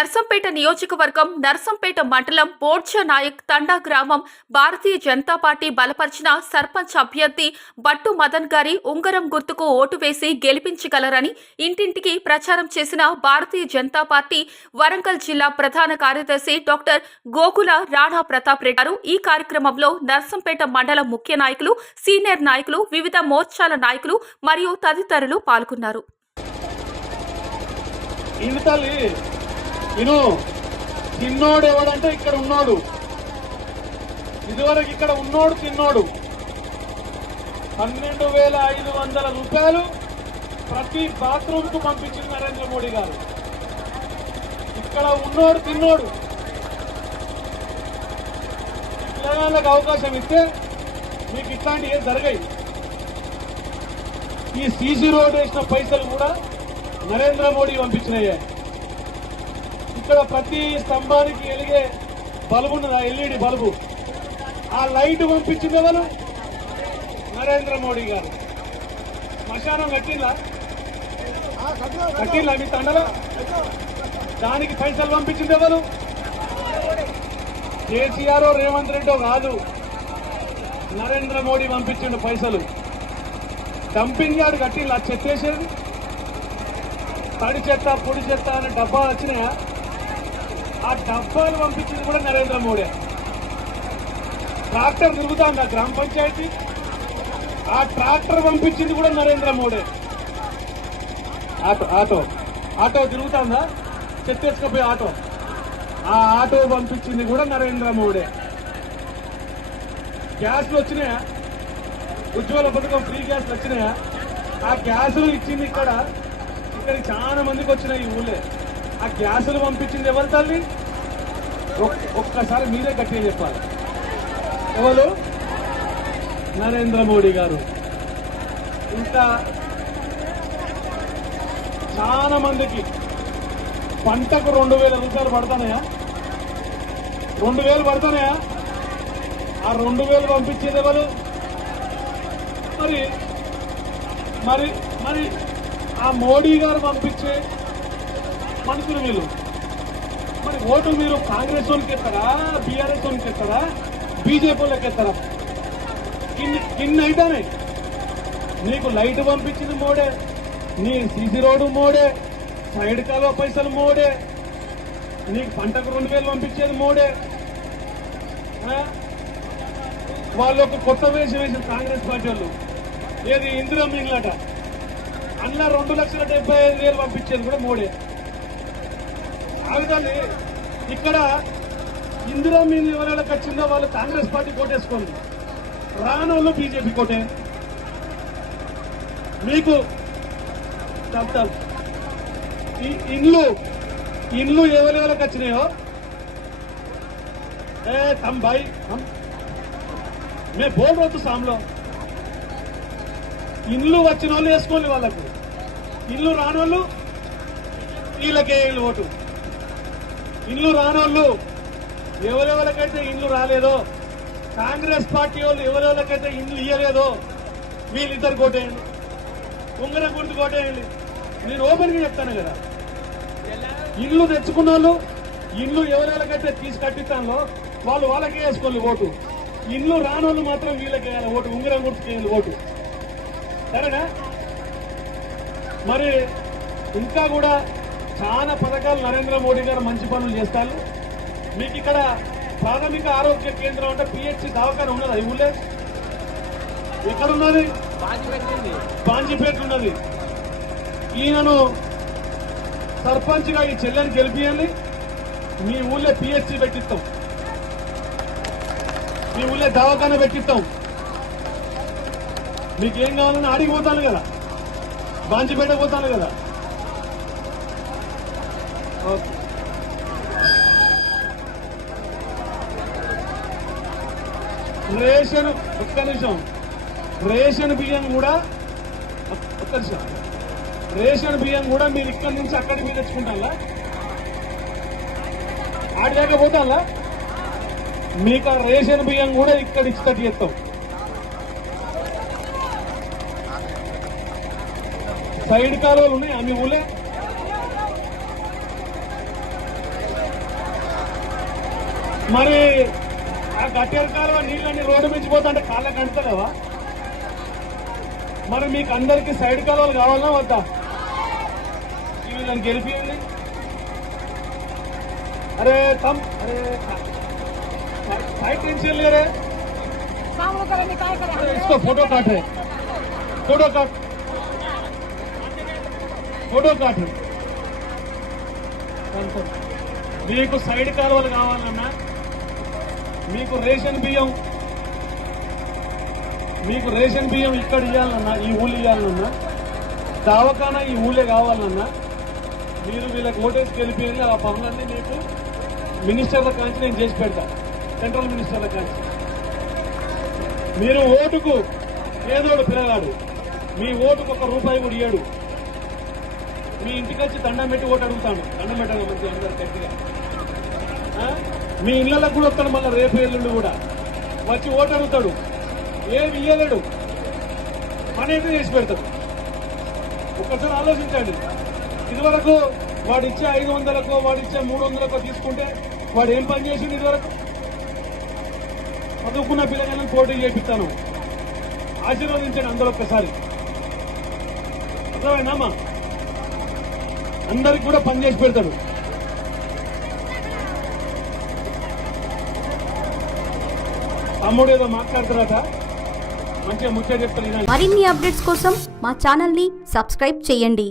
నర్సంపేట నియోజకవర్గం నర్సంపేట మండలం బోర్జా నాయక్ తండా గ్రామం భారతీయ జనతా పార్టీ బలపరిచిన సర్పంచ్ అభ్యర్థి బట్టు మదన్ గారి ఉంగరం గుర్తుకు ఓటు వేసి గెలిపించగలరని ఇంటింటికి ప్రచారం చేసిన భారతీయ జనతా పార్టీ వరంగల్ జిల్లా ప్రధాన కార్యదర్శి డాక్టర్ గోకుల రాణా ప్రతాప్ రెడ్డి గారు ఈ కార్యక్రమంలో నర్సంపేట మండల ముఖ్య నాయకులు, సీనియర్ నాయకులు, వివిధ మోర్చాల నాయకులు మరియు తదితరులు పాల్గొన్నారు. తిన్నోడు ఎవడంటే ఇక్కడ ఉన్నాడు. ఇదివరకు ఇక్కడ ఉన్నోడు తిన్నోడు 12,500 రూపాయలు ప్రతి బాత్రూమ్ కు పంపించింది నరేంద్ర మోడీ గారు. ఇక్కడ ఉన్నోడు తిన్నోడు. పిల్లలకు అవకాశం ఇస్తే మీకు ఇట్లాంటివి ఏం జరగాయి. ఈ సీసీ రోడ్ వేసిన పైసలు కూడా నరేంద్ర మోడీ పంపించినాయి. ఇక్కడ ప్రతి స్తంభానికి వెలిగే బల్బు ఉన్నది, ఎల్ఈడి బల్బు. ఆ లైట్ పంపించింది ఎవరు? నరేంద్ర మోడీ గారు. శ్మశానం కట్టిందా మీ తండలో? దానికి పైసలు పంపించింది ఎవరు? కేసీఆర్ రేవంత్ రెడ్డి కాదు, నరేంద్ర మోడీ పంపించిండు పైసలు. Dumping yard కట్టిందా? చెత్తేసేది తడి చెత్త పొడి చెత్త అనే డబ్బాలు వచ్చినాయా? ఆ డబ్బాలు పంపించింది కూడా నరేంద్ర మోడీ. ట్రాక్టర్ తిరుగుతాందా గ్రామ పంచాయతీ? ఆ ట్రాక్టర్ పంపించింది కూడా నరేంద్ర మోడీ. ఆటో తిరుగుతాందా? చెత్తేసుకపోయి ఆటో, ఆ ఆటో పంపించింది కూడా నరేంద్ర మోడీ. గ్యాస్లు వచ్చినాయా? ఉజ్వల పథకం ఫ్రీ గ్యాస్లు వచ్చినాయా? ఆ గ్యాసులు ఇచ్చింది ఇక్కడికి చాలా మందికి వచ్చినాయి ఈ ఊళ్ళే. ఆ గ్యాసులు పంపించింది ఎవరు తల్లి? ఒక్కసారి మీరే గట్టిగా చెప్పాలి. ఎవరు? నరేంద్ర మోడీ గారు. ఇంకా చాలా మందికి పంటకు 2,000 రూపాయలు పడతానయా? 2,000 పడతానయా? ఆ 2,000 పంపించేది ఎవరు? మరి ఆ మోడీ గారు పంపించే మనుషులు వీళ్ళు. మరి ఓటు మీరు కాంగ్రెస్ వాళ్ళకి ఎత్తారా, బీఆర్ఎస్ వాళ్ళకి ఎత్తారా, బీజేపీ వాళ్ళకి ఎత్తారా? ఇన్ని అయితేనే నీకు లైట్ పంపించింది మోడే, నీ సీసీ రోడ్డు మోడే, సైడ్ కాలువ పైసలు మోడే, నీకు పంటకు 2,000 పంపించేది మోడే. వాళ్ళు ఒక కొత్త వేసిన కాంగ్రెస్ పార్టీ వాళ్ళు ఏది ఇందిరా మిగిలినట అందులో 2,75,000 పంపించేది కూడా మోడే. ఆగుదండి. ఇక్కడ ఇందిరా మీద ఎవరైనా వచ్చిందో వాళ్ళు కాంగ్రెస్ పార్టీ కోటేసుకోండి, రానోళ్ళు బీజేపీ కోటే. మీకు ఈ ఇండ్లు ఎవరెవరికి వచ్చినాయో తమ్ భాయ్ మే బోల్ రోజు సామ్లో ఇండ్లు వచ్చిన వాళ్ళు వేసుకోండి, వాళ్ళకు ఇల్లు రానోళ్ళు వీళ్ళకే ఇల్లు ఓటు. ఇల్లు రానోళ్ళు ఎవరెవరికైతే ఇల్లు రాలేదో, కాంగ్రెస్ పార్టీ వాళ్ళు ఎవరెవరికైతే ఇల్లు ఇయ్యలేదో వీళ్ళిద్దరు కోటేయండి, ఉంగరం గుర్తు కోటేయండి. నేను ఓపెన్ గా చెప్తాను కదా. ఇల్లు తెచ్చుకున్న వాళ్ళు ఇల్లు ఎవరెవరికైతే తీసి కట్టిస్తానో వాళ్ళకే వేసుకోవాలి ఓటు. ఇల్లు రానోళ్ళు మాత్రం వీళ్ళకి ఓటు, ఉంగరం గుర్తుకేయాలి ఓటు. సరేనా? మరి ఇంకా కూడా చాలా పథకాలు నరేంద్ర మోడీ గారు మంచి పనులు చేస్తారు. మీకు ఇక్కడ ప్రాథమిక ఆరోగ్య కేంద్రం అంటే పిహెచ్సి దవాఖాన ఉన్నది. ఈ ఊళ్ళే ఎక్కడున్నది? బాంజీపేట ఉన్నది. ఈయనను సర్పంచ్ గా ఈ చెల్లెని గెలిపియండి, మీ ఊళ్ళో పిహెచ్సి పెట్టిస్తాం, మీ ఊళ్ళో దవాఖాన పెట్టిస్తాం. మీకేం కావాలని ఆడికి పోతాను కదా, బాంజీపేట పోతాను కదా. ఓకే. రేషన్ ఒక్క నిమిషం. రేషన్ బియ్యం కూడా ఒక్క నిమిషం. రేషన్ బియ్యం కూడా మీరు ఇక్కడి నుంచి అక్కడికి మీరు తెచ్చుకుంటారా? ఆడి దాకా పోతారా? మీకు ఆ రేషన్ బియ్యం కూడా ఇక్కడ ఇచ్చి చేస్తాం. సైడ్ కాలువలు ఉన్నాయి మీ ఊళ్ళే? మరి ఆ గట్టెర కాలువ నీళ్ళని రోడ్డు మించిపోతుంటే కాళ్ళకి అంటలేవా? మరి మీకు అందరికి సైడ్ కాలువలు కావాలన్నా వద్దా? వీళ్ళని గెలిపియండి. అరే అరే साइड टेंशन ले रहे इसको फोटो काट रहे फोटो काट మీకు సైడ్ కాలువలు కావాలన్నా, మీకు రేషన్ బియ్యం ఇక్కడ ఇవ్వాలన్నా, ఈ ఊళ్ళు ఇవ్వాలన్నా, దవాఖానా ఈ ఊళ్ళే కావాలన్నా మీరు వీళ్ళకి ఓటేసి గెలిపేయాలి. ఆ పనులన్నీ మీకు మినిస్టర్ల కాంచి నేను చేసి పెడతా, సెంట్రల్ మినిస్టర్ల కాంచి. మీరు ఓటుకు ఏదోడు పిల్లగాడు, మీ ఓటుకు ₹1 కూడా ఇయ్యడు. మీ ఇంటికి వచ్చి దండం పెట్టి ఓటు అడుగుతాను, దండం పెట్టాలి మంచి అందరు గట్టిగా. మీ ఇళ్లకు కూడా వస్తాడు, మళ్ళీ రేపు ఎల్లుండి కూడా వచ్చి ఓటు అడుగుతాడు. ఏమి ఇయ్యలేడు, పని అయితే చేసి పెడతాడు. ఒక్కసారి ఆలోచించండి. ఇదివరకు వాడు ఇచ్చే 500కో వాడు ఇచ్చే 300కో తీసుకుంటే వాడు ఏం పని చేసింది? ఇదివరకు చదువుకున్న పిల్లలను పోటీ చేపిస్తాను. ఆశీర్వదించండి అందరూ ఒక్కసారి. అర్థమైందమ్మా? అందరికి కూడా పని చేసి పెడతాడు. తమ్ముడు ఏదో మాట్లాడుతున్నారట, మంచిగా ముచ్చట చెప్తారు. మరిన్ని అప్డేట్స్ కోసం మా ఛానల్ ని సబ్స్క్రైబ్ చేయండి.